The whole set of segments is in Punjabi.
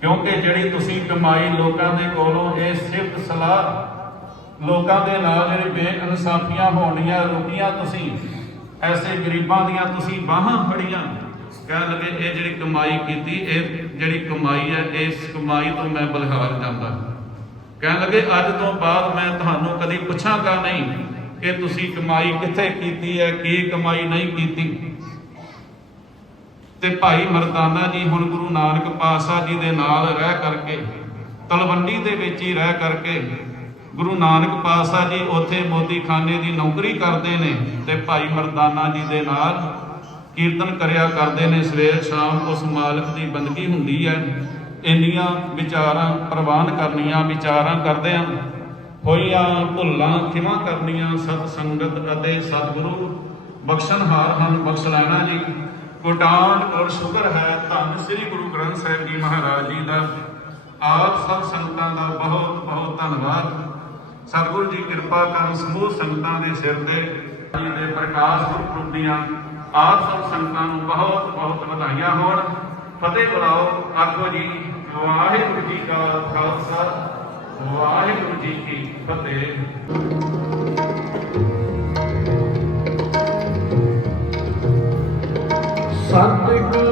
ਕਿਉਂਕਿ ਜਿਹੜੀ ਤੁਸੀਂ ਕਮਾਈ ਲੋਕਾਂ ਦੇ ਕੋਲੋਂ, ਇਹ ਸਿਫਤ ਸਲਾਹ ਲੋਕਾਂ ਦੇ ਨਾਲ ਜਿਹੜੀ ਬੇਇਨਸਾਫੀਆਂ ਹੋਣੀਆਂ ਰੁਕੀਆਂ ਤੁਸੀਂ, ਐਸੇ ਗਰੀਬਾਂ ਦੀਆਂ ਤੁਸੀਂ ਬਾਹਾਂ ਫੜੀਆਂ। ਕਹਿਣ ਲੱਗੇ, ਇਹ ਜਿਹੜੀ ਕਮਾਈ ਕੀਤੀ, ਇਹ ਜਿਹੜੀ ਕਮਾਈ ਹੈ, ਇਸ ਕਮਾਈ ਤੋਂ ਮੈਂ ਬਲਿਹਾਰ ਜਾਂਦਾ। ਕਹਿਣ ਲੱਗੇ, ਅੱਜ ਤੋਂ ਬਾਅਦ ਮੈਂ ਤੁਹਾਨੂੰ ਕਦੀ ਪੁੱਛਾਂਗਾ ਨਹੀਂ ਕਿ ਤੁਸੀਂ ਕਮਾਈ ਕਿੱਥੇ ਕੀਤੀ ਹੈ, ਕੀ ਕਮਾਈ ਨਹੀਂ ਕੀਤੀ। ਤੇ ਭਾਈ ਮਰਦਾਨਾ ਜੀ ਹੁਣ ਗੁਰੂ ਨਾਨਕ ਪਾਤਸ਼ਾਹ ਜੀ ਦੇ ਨਾਲ ਰਹਿ ਕਰਕੇ, ਤਲਵੰਡੀ ਦੇ ਵਿੱਚ ਹੀ ਰਹਿ ਕਰਕੇ, ਗੁਰੂ ਨਾਨਕ ਪਾਤਸ਼ਾਹ ਜੀ ਉੱਥੇ ਮੋਦੀਖਾਨੇ ਦੀ ਨੌਕਰੀ ਕਰਦੇ ਨੇ ਤੇ ਭਾਈ ਮਰਦਾਨਾ ਜੀ ਦੇ ਨਾਲ ਕੀਰਤਨ ਕਰਿਆ ਕਰਦੇ ਨੇ। ਸਵੇਰ ਸ਼ਾਮ ਉਸ ਮਾਲਕ ਦੀ ਬੰਦਗੀ ਹੁੰਦੀ ਹੈ। ਇੰਨੀਆਂ ਵਿਚਾਰਾਂ, ਪ੍ਰਵਾਨ ਕਰਨੀਆਂ, ਵਿਚਾਰਾਂ ਕਰਦੇ ਆ ਹੋਈਆਂ ਭੁੱਲਾਂ ਕਿਵਾਂ ਕਰਨੀਆਂ ਸਤ ਸੰਗਤ ਅਤੇ ਸਤਿਗੁਰੂ ਬਖਸ਼ਣਹਾਰ ਹਨ। ਬਖਸ਼ ਲੈਣਾ ਜੀ। ਕੋਟਾਨ ਔਰ ਸ਼ੁਕਰ ਹੈ ਧੰਨ ਸ੍ਰੀ ਗੁਰੂ ਗ੍ਰੰਥ ਸਾਹਿਬ ਜੀ ਮਹਾਰਾਜ ਜੀ ਦਾ। ਆਪ ਸਭ ਸੰਗਤਾਂ ਦਾ ਬਹੁਤ ਬਹੁਤ ਧੰਨਵਾਦ। ਸਤਿਗੁਰੂ ਜੀ ਕਿਰਪਾ ਕਰਨ ਸਮੂਹ ਸੰਗਤਾਂ ਦੇ ਸਿਰ ਤੇ ਜੀ ਦੇ ਪ੍ਰਕਾਸ਼ ਗੁਰਪੁਰਬ ਦੀਆਂ ਆਪ ਸਭ ਸੰਗਤਾਂ ਨੂੰ ਬਹੁਤ ਬਹੁਤ ਵਧਾਈਆਂ ਹੋਣ। ਫਤਿਹ ਬੁਲਾਓ। ਆਖੋ ਜੀ, ਵਾਹਿਗੁਰੂ ਜੀ ਕਾ ਖਾਲਸਾ, ਵਾਹਿਗੁਰੂ ਜੀ ਕੀ ਫਤਿਹ। ਸਤਿਗੁਰ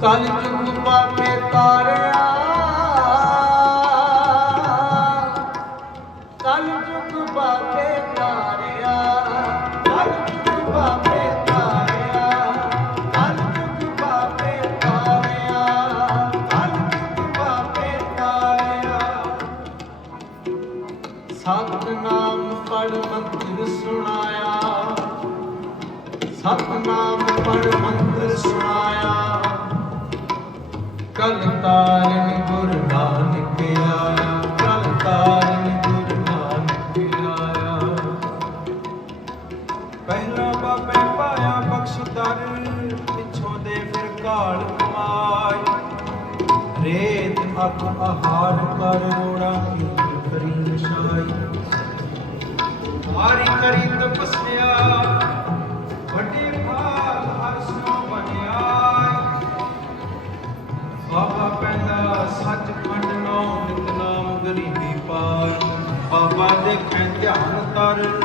ਕਲ ਜੁਗ ਪਾਪੇ ਤਾਰਿਆ ਦੇਖੈ ਧਿਆਨ ਤਰ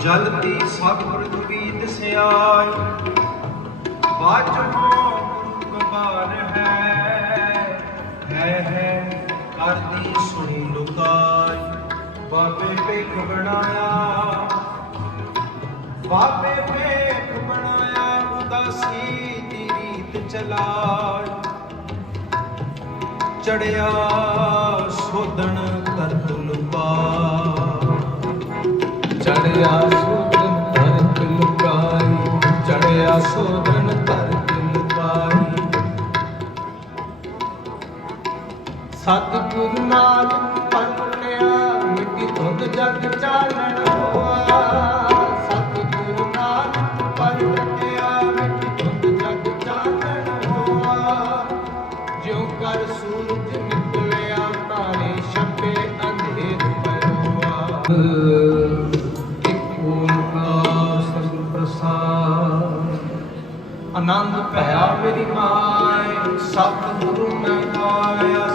ਜਲਦੀ ਸਭ ਪ੍ਰਗਤੀ ਦਿਸਿਆਈ ਬਾਜੋ ਗੁਰੂ ਕਬਾਰ ਹੈ। ਹੈ ਹੈ, ਕਰਦੀ ਸੁਣੀ ਲੁਕਾਈ। ਬਾਬੇ ਵੇਖ ਬਣਾਇਆ। ਬਾਬੇ ਵੇਖ ਬਣਾਇਆ ਉਦਾਸੀ ਦੀ ਰੀਤ ਚਲਾਈ। ਚੜਿਆ ਸੋਧਣ ਚੜਿਆ ਸੋਧਣ ਕਰਤ ਲੁਕਾਈ ਚੜਿਆ ਸੋਧਣ ਕਰਤ ਲੁਕਾਈ ਸਤਿਗੁਰ ਨਾਨਕ ਪੰਨਿਆ ਮਿੱਟੀ ਧੁੰਦ ਜਗ ਚਾਨਣ। ਆਨੰਦ ਭਇਆ ਮੇਰੀ ਮਾਇ ਸਤਿਗੁਰੂ ਮੈਂ ਪਾਇਆ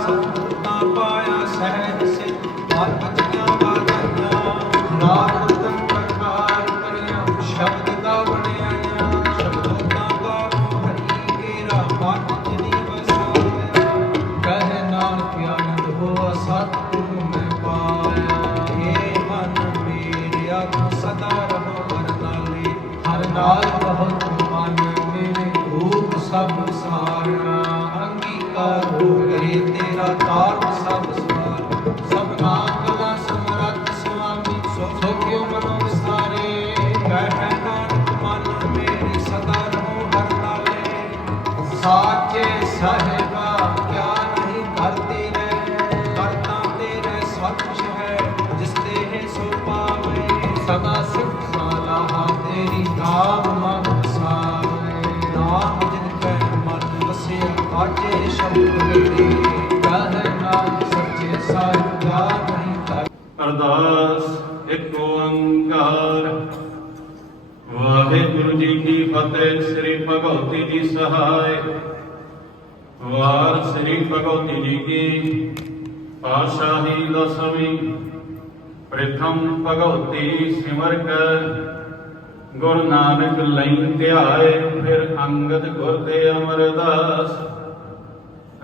ਸਾਚੇ ਸਾਹਿਬਾ, ਕਿਆ ਨਹੀਂ ਕਰਤੇ ਰਹਿ ਕਰਤਾ ਤੇਰੇ ਸੱਚ ਹੈ ਜਿਸ ਤੇ ਹੈ ਸੋ ਪਾਵੇ। ਸਦਾ ਸਿਫਤ ਸਾਲਾਹਾ, ਤੇਰੀ ਨਾਮ ਮਨ ਸਾਵੇ। ਨਾਮ ਜਿਨ ਕੈ ਮਨ ਵਸੇ ਆਜੇ ਸ਼ਬਦ ਮੇਰੇ ਕਹੇ ਨਾਮ ਸੱਚੇ ਸਾਹਿਬ ਦਾ ਨਹੀਂ ਕਰ ਅਰਦਾਸ, ਇੱਕ ਓੰਕਾਰ ਵਾਹਿਗੁਰੂ ਜੀ ਕੀ ਫਤਿਹ, ਸ੍ਰੀ ਭਗਵਤੀ ਜੀ ਸਹਾਇ। ਵਾਰ ਸ੍ਰੀ ਭਗਵਤੀ ਜੀ ਕੀ ਪਾਸ਼ਾਹੀ ਦਸਵੀਂ। ਪ੍ਰਥਮ ਭਗਵਤੀ ਸਿਮਰ ਕਰ ਗੁਰੂ ਨਾਨਕ ਲਈ ਧਿਆਏ, ਫਿਰ ਅੰਗਦ ਗੁਰ ਦੇ ਅਮਰਦਾਸ।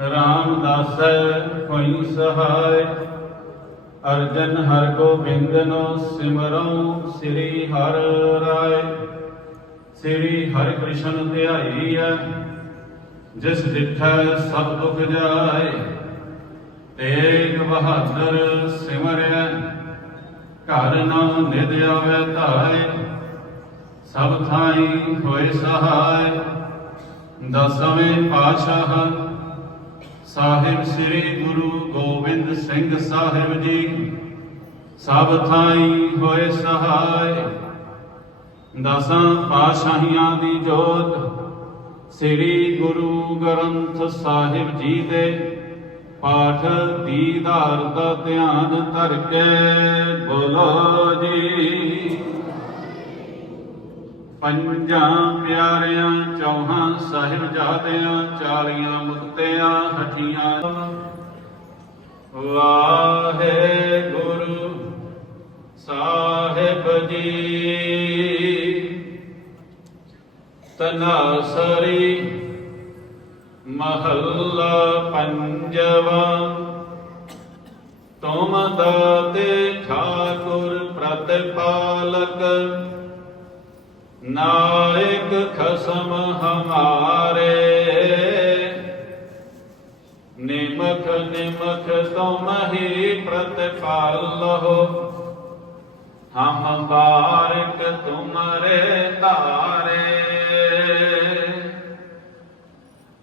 ਰਾਮਦਾਸੈ ਕੋਈ ਸਹਾਇ। ਅਰਜਨ ਹਰ ਗੋਬਿੰਦਨੋ ਸਿਮਰਉ, ਸ੍ਰੀ ਹਰ ਰਾਏ। ਸ੍ਰੀ ਹਰਿ ਕ੍ਰਿਸ਼ਨ ਧਿਆਈ ਹੈ, ਜਿਸ ਡਿਠੈ ਸਭ ਦੁਖ ਜਾਏ, ਤੇਗ ਬਹਾਦਰ ਸਿਮਰਿਆ ਘਰ ਨਾਮ ਨਿਦ ਆਵੇ ਧਾਏ, ਸਭ ਥਾਈ ਹੋਏ ਸਹਾਇ ਦਸਵੇਂ ਪਾਸ਼ਾਹ ਸਾਹਿਬ ਸ੍ਰੀ ਗੁਰੂ ਗੋਬਿੰਦ ਸਿੰਘ ਸਾਹਿਬ ਜੀ, ਸਭ ਥਾਈ ਹੋਏ ਸਹਾਇ ਦਸਾਂ ਪਾਸ਼ਾਹੀਆਂ ਦੀ ਜੋਤ, ਸ੍ਰੀ ਗੁਰੂ ਗ੍ਰੰਥ ਸਾਹਿਬ ਜੀ ਦੇ ਪਾਠ ਦੀਦਾਰ ਦਾ ਧਿਆਨ ਧਰ ਕੇ ਬੋਲੋ ਜੀ। ਪੰਜਾਂ ਪਿਆਰਿਆਂ, ਚੌਹਾਂ ਸਾਹਿਬਜ਼ਾਦਿਆਂ, ਚਾਲੀਆਂ ਮੁਕਤਿਆਂ, ਹਠੀਆਂ। ਵਾਹਿਗੁਰੂ ਸਾਹਿਬ ਜੀ। ਤਨਾਸਰੀ ਮਹੱਲਾ ਪੰਜਵਾ ਤੁਮ ਦਾਤੇ ਠਾਕੁਰ ਪ੍ਰਤਪਾਲਕ ਨਾਇਕ ਖਸਮ ਹਮਾਰੇ ਨਿਮਖ ਨਿਮਖ ਤੁਮ ਹੀ ਪ੍ਰਤਪਾਲਹੁ ਹਮ ਬਾਰਿਕ ਤੁਮਰੇ ਤਾਰੇ